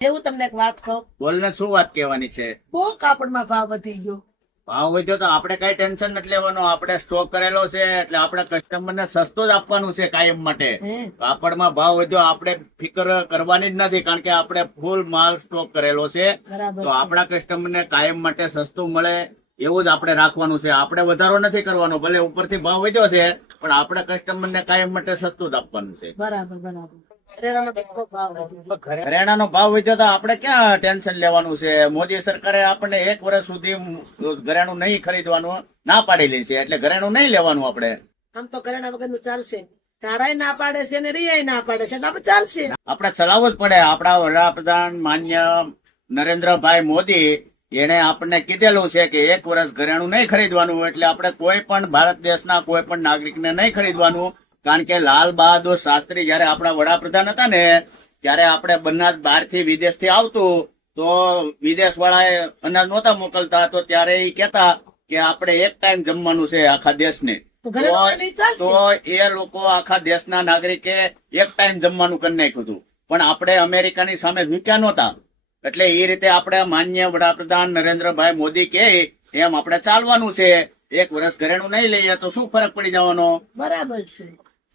એવું તમને એક વાત કહું, બોલને શું વાત કહેવાની છે? બહુ કાપડમાં ભાવ વધી ગયો. ભાવ વધ્યો તો આપણે કઈ ટેન્શન નથી લેવાનું. આપણે સ્ટોક કરેલો છે એટલે આપણે કસ્ટમર ને સસ્તો જ આપવાનું છે કાયમ માટે. હે કાપડમાં ભાવ વધ્યો આપણે ફિકર કરવાની જ નથી, કારણ કે આપણે ફૂલ માલ સ્ટોક કરેલો છે. બરાબર તો છે. આપણા કસ્ટમર ને કાયમ માટે સસ્તું મળે એવું જ આપણે રાખવાનું છે. આપણે વધારો નથી કરવાનો. ભલે ઉપરથી ભાવ વધ્યો છે પણ આપણે કસ્ટમર ને કાયમ માટે સસ્તું જ આપવાનું છે. બરાબર બરાબર. કરિયાણાનો કેટલો ભાવ વધ્યો? કરિયાણાનો ભાવ વધ્યો તો આપણે ક્યાં ટેન્શન લેવાનું છે? મોદી સરકારે આપણને 1 વર્ષ સુધી ઘરેણું નહીં ખરીદવાનું ના પાડેલી છે, એટલે ઘરેણું નહીં લેવાનું આપણે. આમ તો કરિયાણા વગરનું ચાલશે. તારાય ના પાડે છે ને રિયાય ના પાડે છે, એટલે આપણે ચાલશે. આપણે ચલાવવું જ પડે. આપણા વડાપ્રધાન માન્ય નરેન્દ્રભાઈ મોદી એને આપણને કીધેલું છે કે 1 વર્ષ ઘરેણું નહીં ખરીદવાનું, એટલે આપણે કોઈ પણ ભારત દેશના કોઈ પણ નાગરિકને નહીં ખરીદવાનું. કારણ કે લાલ બહાદુર શાસ્ત્રી જયારે આપણા વડાપ્રધાન હતા ને ત્યારે આપણે બનાસ બહારથી વિદેશથી આવતું તો વિદેશ વાળાએ અનાજ નહોતા મોકલતા, તો ત્યારે એ કહેતા કે આપણે એક ટાઈમ જમવાનું છે આખા દેશને. તો ઘરેણું વગરની ચાલશે. તો એ લોકો આખા દેશના નાગરિકે એક ટાઈમ જમવાનું કરી નાખ્યું હતું, પણ આપણે અમેરિકાની સામે ઝૂક્યા નહોતા. એટલે એ રીતે આપણે માન્ય વડાપ્રધાન નરેન્દ્રભાઈ મોદી કહે એમ આપણે ચાલવાનું છે. 1 વર્ષ ઘરેણું નહીં લઈએ તો શું ફરક પડી જવાનો? બરાબર છે.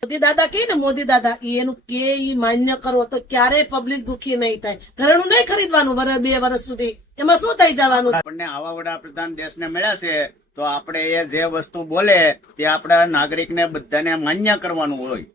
મોદી દાદા કે ને, મોદી દાદા એનું કે ઈ માન્ય કરો તો ક્યારેય પબ્લિક દુખી નહીં થાય. ઘરેણું નહીં ખરીદવાનું 2 વર્ષ સુધી. એમાં શું થઈ જવાનું? આપણને આવા વડાપ્રધાન દેશને મળ્યા છે તો આપણે એ જે વસ્તુ બોલે તે આપણા નાગરિકને બધાને માન્ય કરવાનું હોય.